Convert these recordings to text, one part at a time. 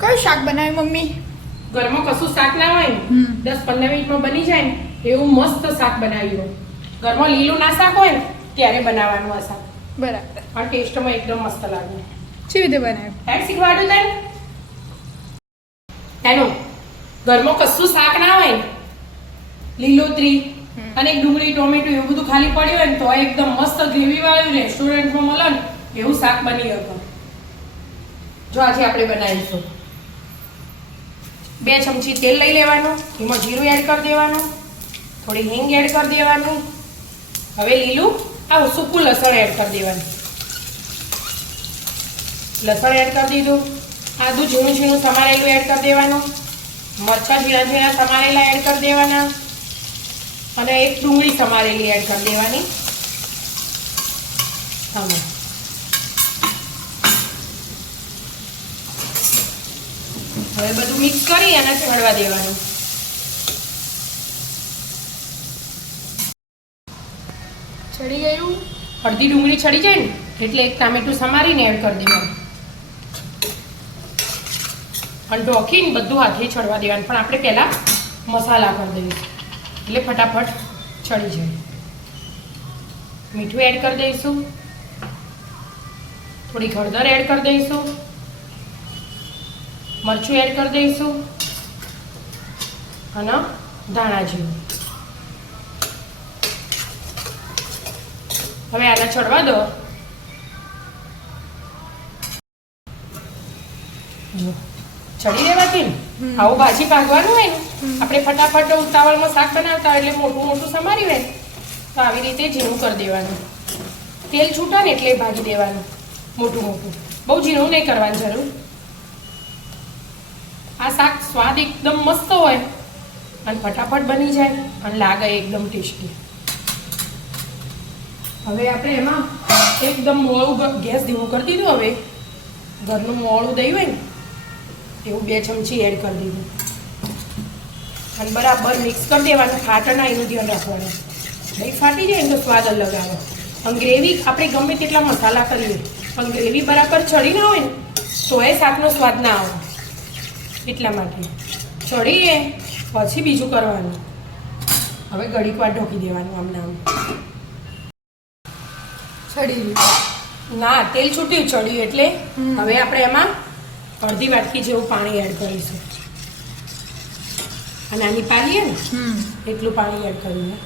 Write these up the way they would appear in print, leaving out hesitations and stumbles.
કયું શાક બનાવ્યું મમ્મી? ઘરમાં કશું શાક ના હોય ને 10-15 મિનિટમાં બની જાય ને એવું મસ્ત શાક બનાવ્યું. ઘરમાં લીલું ના શાક હોય ને ત્યારે બનાવવાનું આ શાક. બરાબર. પણ ટેસ્ટમાં એકદમ મસ્ત લાગે. કેવી રીતે બનાવ્યું? હેડ શીખવાડું તને. એનું ઘરમાં કશું શાક ના હોય ને લીલોતરી અને ડુંગળી ટોમેટો એવું બધું ખાલી પડ્યું હોય ને તો એકદમ મસ્ત ગ્રેવી વાળું રેસ્ટોરન્ટમાં મળે ને એવું શાક બની શકે. જો આજે આપણે બનાવીશું. 2 ચમચી તેલ લઈ લેવાનું, એમાં જીરું એડ કરી દેવાનું, થોડી હિંગ એડ કરી દેવાનું. હવે લીલું સૂકું લસણ એડ કરી દેવાનું. લસણ એડ કરી દીધું. આદું ઝીણું ઝીણું સમારેલું એડ કરી દેવાનું. મરચાં ઝીણા ઝીણા સમારેલા એડ કરી દેવાના અને એક ડુંગળી સમારેલી એડ કરી દેવાની. આમાં હવે બધું મિક્સ કરી અને ચડવા દેવાનું. ચડી ગયું. અડધી ડુંગળી ચડી જાય ને એટલે એક ટામેટું સમારીને એડ કરી દેવાનું અને ઢોકીને બધું હાથે ચડવા દેવાનું. પણ આપણે પહેલા મસાલા કરી દઈશું એટલે ફટાફટ ચડી જાય. મીઠું એડ કરી દઈશું, થોડી હળદર એડ કરી દઈશું, મરચું એડ કરી દઈશું અને ધાણા જીરું. હવે આને ચડવા દો. જો ચડી દેવાથી ને આવું ભાજી ભાગવાનું હોય ને આપણે ફટાફટ ઉતાવળમાં શાક બનાવતા હોય એટલે મોટું મોટું સમારી હોય તો આવી રીતે ઝીણું કરી દેવાનું. તેલ છૂટા ને એટલે ભાજી દેવાનું મોટું મોટું. બહુ ઝીણું નહીં કરવાની જરૂર. આ શાક સ્વાદ એકદમ મસ્ત હોય અને ફટાફટ બની જાય અને લાગે એકદમ ટેસ્ટી. હવે આપણે એમાં એકદમ મોળું ગેસ ધીમું કરી દીધું. હવે ઘરનું મોળું દહીં હોય ને એવું 2 ચમચી એડ કરી દીધું અને બરાબર મિક્સ કરી દેવાનું. ફાટના એનું ધ્યાન રાખવાનું. દહીં ફાટી જાય ને તો સ્વાદ અલગ આવે. અને ગ્રેવી આપણે ગમે તેટલા મસાલા કરીએ પણ ગ્રેવી બરાબર ચડી ના હોય ને તો એ શાકનો સ્વાદ ના આવે. એટલા માટે ચડીએ પછી બીજું કરવાનું. હવે ઘડીક વાર ઢોકી દેવાનું આમને આમ. ચડી ગયું. ના તેલ છૂટ્યું ચડ્યું એટલે હવે આપણે એમાં અડધી વાટકી જેવું પાણી એડ કરીશું. અને આની પાલીએ ને એટલું પાણી એડ કરીને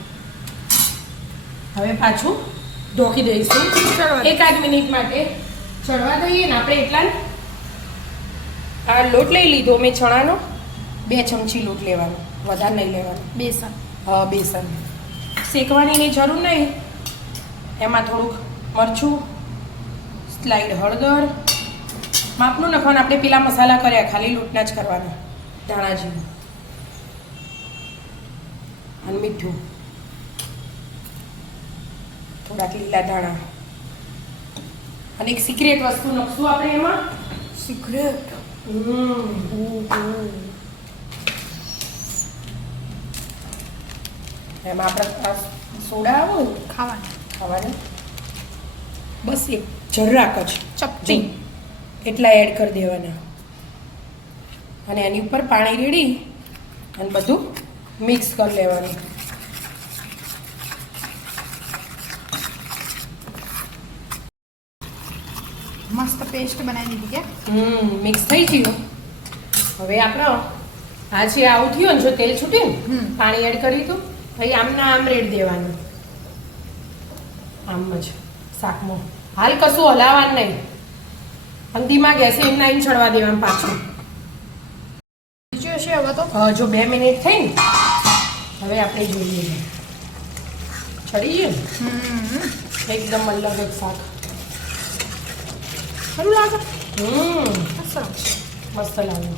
હવે પાછું ઢોકી દઈશું. 1-8 મિનિટ માટે ચડવા દઈએ ને આપણે. એટલા આ લોટ લઈ લીધો મેં ચણાનો. 2 ચમચી લોટ લેવાનો, વધારે નહીં લેવાનો. બેસન. હા બેસન. શેકવાની એની જરૂર નહીં. એમાં થોડુંક મરચું, સ્લાઈડ હળદર, માપનું નાખવાનું. આપણે પેલા મસાલા કર્યા ખાલી લોટના જ કરવાના. ધાણા જીરું અને મીઠું, થોડાક લીલા ધાણા અને એક સિક્રેટ વસ્તુ નાખશું આપણે એમાં. સિક્રેટ. એમાં આપણે સોડા આવો ખાવાના બસ એક જરાક જ ચપટી એટલા એડ કરી દેવાના અને એની ઉપર પાણી રેડી અને બધું મિક્સ કરી લેવાનું. મસ્ત પેસ્ટ બનાવી દીધી કે મિક્સ થઈ ગયું. હવે આપણે આ જે આવું થયું ને જો તેલ છૂટ્યું ને પાણી એડ કરી દીધું. પછી આમના આમ રેડ દેવાનું. આમ જ શાકમાં હાલ કશું હલાવવાનું નહીં. અંતિમાં ગેસે એમના એમ ચડવા દેવાનું પાછું. બીજું હશે હવે તો. જો 2 મિનિટ થઈ ને હવે આપણે જોઈએ ચડી ગયું ને એકદમ અલગ જ શાક. ખરું લાગે. મસ્ત લાગે.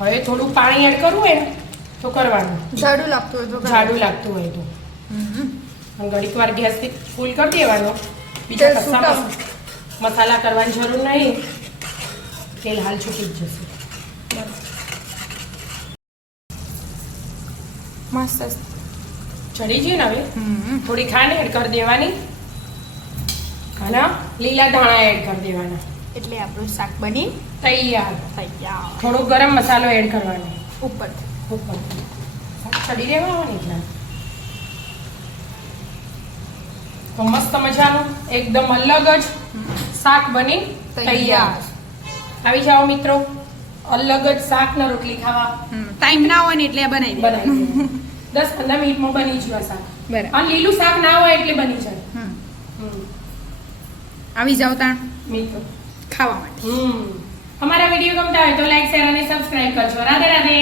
હવે થોડું પાણી એડ કરવું હોય ને તો કરવાનું. જાડું લાગતું હોય તો જાડું લાગતું હોય તો અને ઘડીક વાર ગેસ ફૂલ કરી દેવાનો. બીજા કશા મસાલા કરવાની જરૂર નહીં. તેલ હાલ છૂટી જ જશે. મસ્ત ચડી ગયું ને હવે થોડી ખાંડ એડ કરી દેવાની અને લીલા ધાણા એડ કરી દેવાના. એટલે આપણું શાક બની તૈયાર. તૈયાર થોડો ગરમ મસાલો એડ કરવાનો ઉપરથી. ઉપરથી. શાક ચડી રહેવાનું એટલે તો મસ્ત મજાનું એકદમ અલગ જ શાક બની તૈયાર. આવી જાઓ મિત્રો, અલગ જ શાક ને રોટલી ખાવા. ટાઈમ ના હોય ને એટલે આ બનાવી દે. બનાવી 10-15 મિનિટમાં બની જાય શાક. બરાબર. અને લીલું શાક ના હોય એટલે બની જાય. આવી જાવ તાણ મિત્રો ખાવા માટે. અમારા વિડીયો ગમતા હોય તો લાઈક શેર અને સબસ્ક્રાઇબ કરજો. રાધે રાધે.